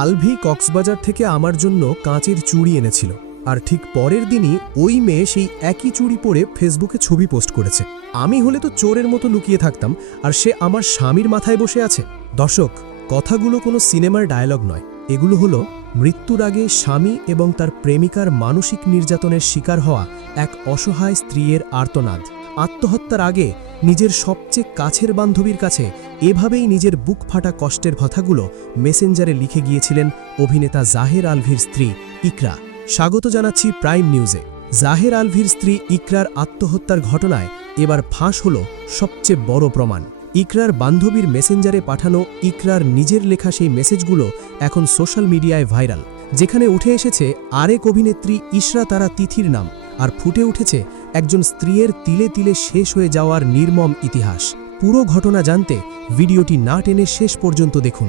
আলভি কক্সবাজার থেকে আমার জন্য কাঁচের চুড়ি এনেছিল, আর ঠিক পরের দিনই ওই মেয়ে সেই একই চুড়ি পরে ফেসবুকে ছবি পোস্ট করেছে। আমি হলে তো চোরের মতো লুকিয়ে থাকতাম, আর সে আমার স্বামীর মাথায় বসে আছে। দর্শক, কথাগুলো কোনো সিনেমার ডায়ালগ নয়, এগুলো হলো মৃত্যুর আগে স্বামী এবং তার প্রেমিকার মানসিক নির্যাতনের শিকার হওয়া এক অসহায় স্ত্রীর আর্তনাদ। আত্মহত্যার আগে নিজের সবচেয়ে কাছের বান্ধবীর কাছে এভাবেই নিজের বুক ফাটা কষ্টের কথাগুলো মেসেঞ্জারে লিখে গিয়েছিলেন অভিনেতা জাহের আলভির স্ত্রী ইকরা। স্বাগত জানাচ্ছি প্রাইম নিউজে। জাহের আলভির স্ত্রী ইকরার আত্মহত্যার ঘটনায় এবার ফাঁস হল সবচেয়ে বড় প্রমাণ। ইকরার বান্ধবীর মেসেঞ্জারে পাঠানো ইকরার নিজের লেখা সেই মেসেজগুলো এখন সোশ্যাল মিডিয়ায় ভাইরাল, যেখানে উঠে এসেছে আরেক অভিনেত্রী ইশরা তারা তিথির নাম, আর ফুটে উঠেছে একজন স্ত্রীর তিলে তিলে শেষ হয়ে যাওয়ার নির্মম ইতিহাস। পুরো ঘটনা জানতে ভিডিওটি না টেনে শেষ পর্যন্ত দেখুন।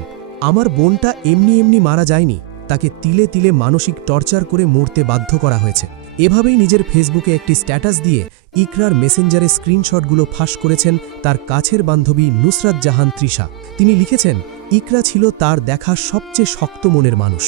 আমার বোনটা এমনি এমনি মারা যায়নি, তাকে তিলে তিলে মানসিক টর্চার করে মরতে বাধ্য করা হয়েছে। এভাবেই নিজের ফেসবুকে একটি স্ট্যাটাস দিয়ে ইকরার মেসেঞ্জারে স্ক্রিনশটগুলো ফাঁস করেছেন তার কাছের বান্ধবী নুসরাত জাহান তৃষা। তিনি লিখেছেন, ইকরা ছিল তার দেখা সবচেয়ে শক্ত মনের মানুষ।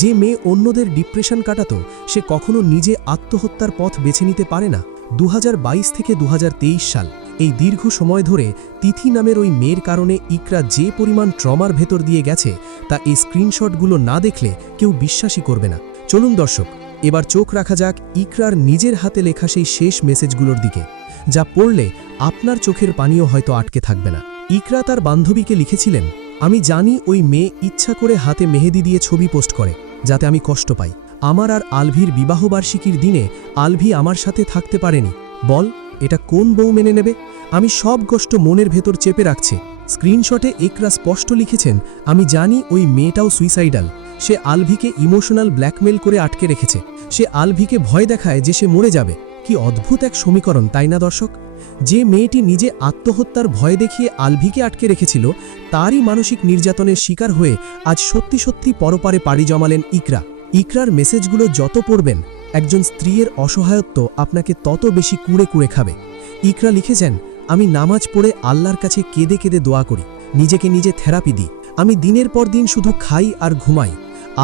যে মেয়ে অন্যদের ডিপ্রেশন কাটাতো, সে কখনো নিজে আত্মহত্যার পথ বেছে নিতে পারে না। 2022 থেকে 2023 সাল, এই দীর্ঘ সময় ধরে তিথি নামের ওই মেয়ের কারণে ইকরা যে পরিমাণ ট্রমার ভেতর দিয়ে গেছে, তা এই স্ক্রিনশটগুলো না দেখলে কেউ বিশ্বাসই করবে না। চলুন দর্শক, এবার চোখ রাখা যাক ইকরার নিজের হাতে লেখা সেই শেষ মেসেজগুলোর দিকে, যা পড়লে আপনার চোখের পানিও হয়তো আটকে থাকবে না। ইকরা তার বান্ধবীকে লিখেছিলেন, আমি জানি ওই মেয়ে ইচ্ছা করে হাতে মেহেদি দিয়ে ছবি পোস্ট করে যাতে আমি কষ্ট পাই। আমার আর আলভির বিবাহবার্ষিকীর দিনে আলভি আমার সাথে থাকতে পারেনি। বল, এটা কোন বউ মেনে নেবে? আমি সব কষ্ট মনের ভেতর চেপে রাখছি। স্ক্রিনশটে ইকরা স্পষ্ট লিখেছেন, আমি জানি ওই মেয়েটাও সুইসাইডাল। সে আলভিকে ইমোশনাল ব্ল্যাকমেল করে আটকে রেখেছে। সে আলভিকে ভয় দেখায় যে সে মরে যাবে। কি অদ্ভুত এক সমীকরণ, তাই না দর্শক? যে মেয়েটি নিজে আত্মহত্যার ভয় দেখিয়ে আলভিকে আটকে রেখেছিল, তারই মানসিক নির্যাতনের শিকার হয়ে আজ সত্যি সত্যি পরপারে পাড়ি জমালেন ইকরা। ইকরার মেসেজগুলো যত পড়বেন, একজন স্ত্রীর অসহায়ত্ব আপনাকে তত বেশি কুড়ে কুড়ে খাবে। ইকরা লিখেছেন, আমি নামাজ পড়ে আল্লাহর কাছে কেঁদে কেঁদে দোয়া করি, নিজেকে নিজে থেরাপি দিই। আমি দিনের পর দিন শুধু খাই আর ঘুমাই।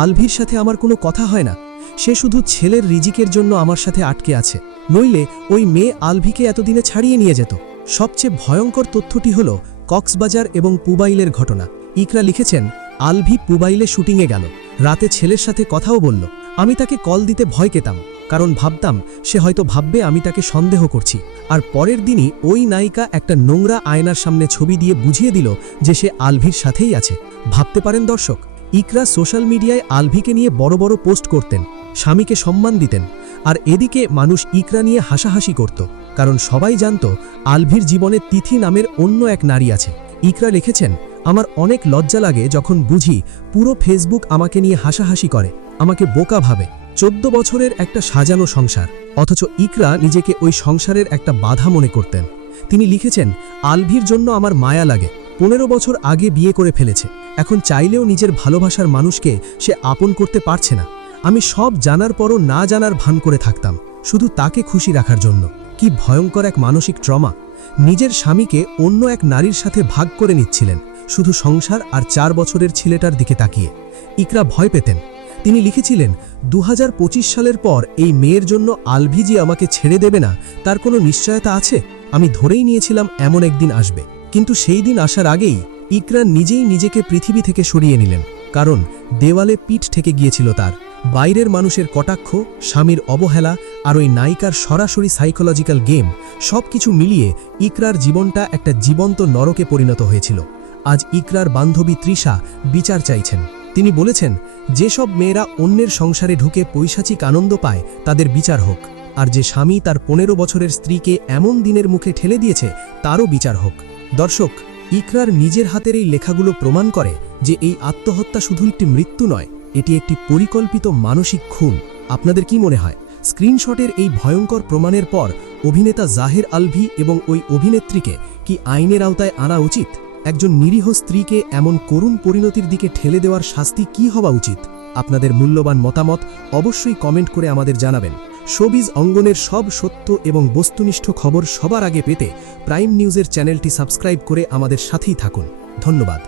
আলভির সাথে আমার কোনো কথা হয় না। সে শুধু ছেলের রিজিকের জন্য আমার সাথে আটকে আছে, নইলে ওই মেয়ে আলভিকে এতদিনে ছাড়িয়ে নিয়ে যেত। সবচেয়ে ভয়ঙ্কর তথ্যটি হল কক্সবাজার এবং পুবাইলের ঘটনা। ইকরা লিখেছেন, আলভি পুবাইলে শুটিংয়ে গেল, রাতে ছেলের সাথে কথাও বলল। আমি তাকে কল দিতে ভয় পেতাম, কারণ ভাবতাম সে হয়তো ভাববে আমি তাকে সন্দেহ করছি। আর পরের দিনই ওই নায়িকা একটা নোংরা আয়নার সামনে ছবি দিয়ে বুঝিয়ে দিল যে সে আলভির সাথেই আছে। ভাবতে পারেন দর্শক, ইকরা সোশ্যাল মিডিয়ায় আলভিকে নিয়ে বড় বড় পোস্ট করতেন, স্বামীকে সম্মান দিতেন, আর এদিকে মানুষ ইকরা নিয়ে হাসাহাসি করত, কারণ সবাই জানত আলভির জীবনে তিথি নামের অন্য এক নারী আছে। ইকরা লিখেছেন, আমার অনেক লজ্জা লাগে যখন বুঝি পুরো ফেসবুক আমাকে নিয়ে হাসাহাসি করে, আমাকে বোকা ভাবে। 14 বছরের একটা সাজানো সংসার, অথচ ইকরা নিজেকে ওই সংসারের একটা বাধা মনে করতেন। তিনি লিখেছেন, আলভির জন্য আমার মায়া লাগে। 15 বছর আগে বিয়ে করে ফেলেছে, এখন চাইলেও নিজের ভালোবাসার মানুষকে সে আপন করতে পারছে না। আমি সব জানার পরও না জানার ভান করে থাকতাম, শুধু তাকে খুশি রাখার জন্য। কি ভয়ঙ্কর এক মানসিক ট্রমা! নিজের স্বামীকে অন্য এক নারীর সাথে ভাগ করে নিচ্ছিলেন, শুধু সংসার আর 4 বছরের ছেলেটার দিকে তাকিয়ে। ইকরা ভয় পেতেন। তিনি লিখেছিলেন, 2025 সালের পর এই মেয়ের জন্য আলভি যে আমাকে ছেড়ে দেবে না, তার কোনো নিশ্চয়তা আছে? আমি ধরেই নিয়েছিলাম এমন একদিন আসবে, কিন্তু সেই দিন আসার আগেই ইকরা নিজেই নিজেকে পৃথিবী থেকে সরিয়ে নিলেন, কারণ দেওয়ালে পিঠ ঠেকে গিয়েছিল তার। বাইরের মানুষের কটাক্ষ, স্বামীর অবহেলা, আর ওই নায়িকার সরাসরি সাইকোলজিক্যাল গেম, সব কিছু মিলিয়ে ইকরার জীবনটা একটা জীবন্ত নরকে পরিণত হয়েছিল। আজ ইকরার বান্ধবী তৃষা বিচার চাইছেন। তিনি বলেছেন, যেসব মেয়েরা অন্যের সংসারে ঢুকে পৈশাচিক আনন্দ পায়, তাদের বিচার হোক, আর যে স্বামী তার 15 বছরের স্ত্রীকে এমন দিনের মুখে ঠেলে দিয়েছে, তারও বিচার হোক। দর্শক, ইকরার নিজের হাতের এই লেখাগুলো প্রমাণ করে যে এই আত্মহত্যা শুধু একটি মৃত্যু নয়, এটি একটি পরিকল্পিত মানসিক খুন। আপনাদের কি মনে হয়, স্ক্রিনশটের এই ভয়ঙ্কর প্রমাণের পর অভিনেতা জাহের আলভি এবং ওই অভিনেত্রীকে কি আইনের আওতায় আনা উচিত? একজন নিরীহ স্ত্রীকে এমন করুণ পরিণতির দিকে ঠেলে দেওয়ার শাস্তি কি হওয়া উচিত? আপনাদের মূল্যবান মতামত অবশ্যই কমেন্ট করে আমাদের জানাবেন। শোবিজ অঙ্গনের সব সত্য এবং বস্তুনিষ্ঠ খবর সবার আগে পেতে প্রাইম নিউজের চ্যানেলটি সাবস্ক্রাইব করে আমাদের সাথেই থাকুন। ধন্যবাদ।